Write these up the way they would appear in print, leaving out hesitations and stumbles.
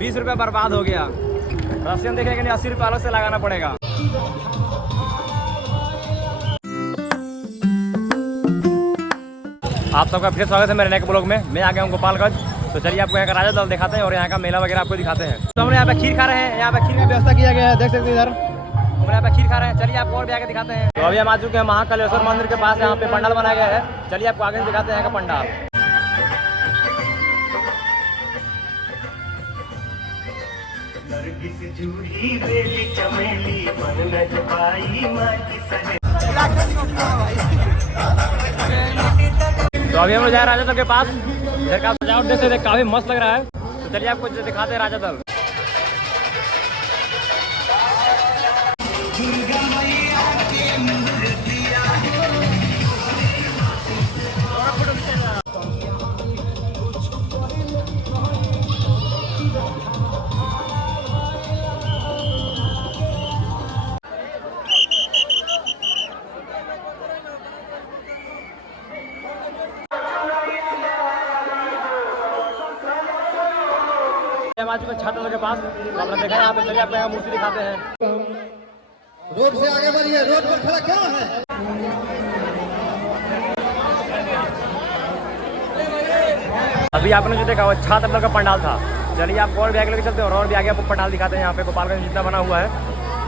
20 रुपये बर्बाद हो गया। रसियन देखेंगे नहीं, 80 रुपये अलग से लगाना पड़ेगा। आप सबका फिर स्वागत है मेरे नए ब्लॉग में। मैं आ गया हूँ गोपालगंज। तो चलिए आपको यहाँ का राजा दल दिखाते हैं और यहाँ का मेला वगैरह आपको दिखाते हैं। तो हम यहाँ पे खीर खा रहे हैं। यहाँ पे खीर का व्यवस्था किया गया है, देख सकते हैं इधर हम यहाँ पे खीर खा रहे हैं। चलिए आपको और भी आगे दिखाते हैं। तो अभी हम आ चुके हैं महाकालेश्वर मंदिर के पास, यहाँ पे पंडाल बनाया गया है। चलिए आपको आगे दिखाते हैं यहाँ का पंडाल। तो अभी हम लोग जा रहे हैं राजा दल के पास। इधर का सजावट देख सकते काफी मस्त लग रहा है। तो चलिए आपको दिखाते हैं राजा दल। हम आ चुके हैं छात्र के पास। तो आपने देखा यहाँ पे, चलिए आपको यहाँ मूर्ति दिखाते हैं। रोड से आगे बढ़िए, रोड पर खड़ा क्या है? अभी आपने जो देखा वो छात्र का पंडाल था। चलिए आपको और भी आगे लेके चलते हैं और भी आगे आपको पंडाल दिखाते हैं। यहाँ पे गोपालगंज जितना बना हुआ है।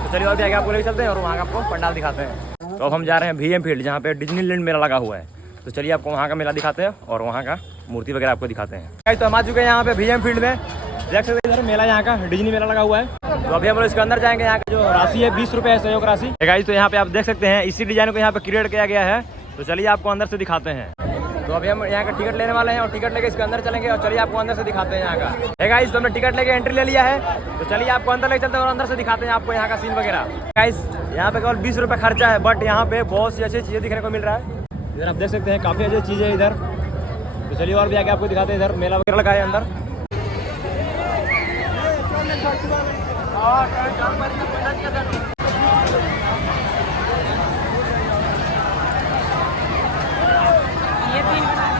तो चलिए और भी आगे आपको लेके चलते हैं और वहाँ का आपको पंडाल दिखाते हैं। तो अब हम जा रहे हैं VM फील्ड, जहाँ पे डिज्नीलैंड मेला लगा हुआ है। तो चलिए आपको वहाँ का मेला दिखाते हैं और वहाँ का मूर्ति वगैरह आपको दिखाते हैं। तो हम आ चुके हैं यहाँ पे VM फील्ड में। देख सकते हैं इधर मेला, यहाँ का डिज्नी मेला लगा हुआ है। तो अभी हम लोग इसके अंदर जाएंगे। यहाँ का जो राशि है 20 रुपये है, सहयोग राशि। गाइस तो यहाँ पे आप देख सकते हैं इसी डिजाइन को यहाँ पे क्रिएट किया गया है। तो चलिए आपको अंदर से दिखाते हैं। तो अभी हम यहाँ का टिकट लेने वाले हैं और टिकट लेके इसके अंदर चलेंगे और चलिए आपको अंदर से दिखाते हैं यहाँ का। गाइस तो हमने टिकट लेके एंट्री ले लिया है। तो चलिए आपको अंदर लेके चलते हैं और अंदर से दिखाते हैं आपको यहाँ का सीन वगैरह। गाइस यहाँ पे केवल 20 रुपये खर्चा है, बट यहाँ पे बहुत सी अच्छी चीज़ें दिखने को मिल रहा है। इधर आप देख सकते हैं काफ़ी अच्छी चीज़ें है इधर। तो चलिए और भी आगे आपको दिखाते हैं। इधर मेला वगैरह लगा है अंदर।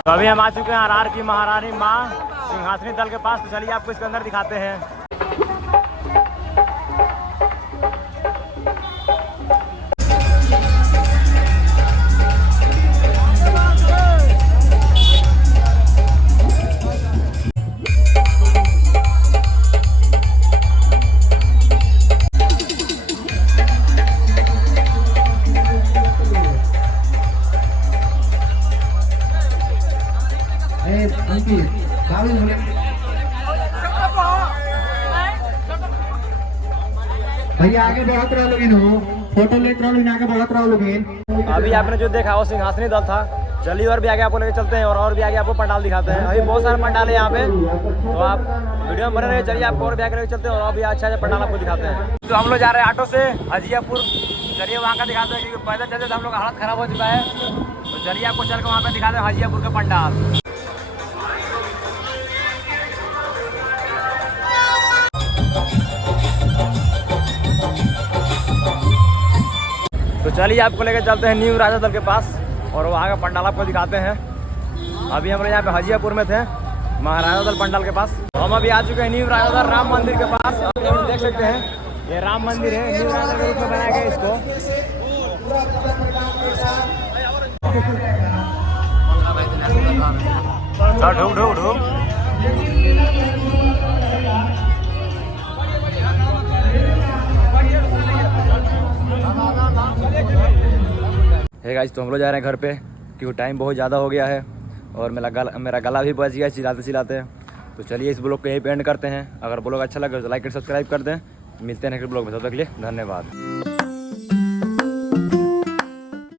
तो अभी हम आ चुके हैं RR की महारानी माँ सिंहासनी दल के पास। तो चलिए आपको इसके अंदर दिखाते हैं। भैया आगे बढ़त रहो लोगिन, हो फोटो लेते रहो, आगे बढ़त रहो लोगिन। अभी आपने जो देखा वो सिंहासनी दल था। चलिए और भी आगे आपको लेके चलते हैं और भी आगे आपको पंडाल दिखाते हैं। अभी बहुत सारे पंडाल है यहाँ पे, तो आप वीडियो में बने रहे। चलिए आपको और भी आगे लेके चलते हैं और भी अच्छा पंडाल आपको दिखाते हैं। तो हम लोग जा रहे हैं ऑटो से हाजियापुर। चलिए वहाँ का दिखाते हैं, क्योंकि पैदल चलते तो हम लोग हालत खराब हो चुका है। तो चलिए आपको चल के वहाँ पे दिखाते हैं हाजियापुर का पंडाल। तो चलिए आपको लेकर चलते हैं न्यू राजा दल के पास और वहाँ का पंडाल आपको दिखाते हैं। अभी हम लोग यहाँ पे हाजियापुर में थे, महाराजा दल पंडाल के पास। तो हम अभी आ चुके हैं न्यू राजा दल राम मंदिर के पास। अभी हम देख सकते हैं ये राम मंदिर है, न्यू राजा दल के रूप में बनाया गया इसको। ढूंढ ढूंढ ढूंढ है गाइस। तो हम लोग जा रहे हैं घर पे, क्योंकि टाइम बहुत ज़्यादा हो गया है और मेरा गला भी बच गया चिल्लाते चिल्लाते। तो चलिए इस ब्लॉग को यहीं पे एंड करते हैं। अगर ब्लॉग अच्छा लगे तो लाइक और सब्सक्राइब कर दें। मिलते हैं नेक्स्ट ब्लॉग में, तब तक के लिए धन्यवाद।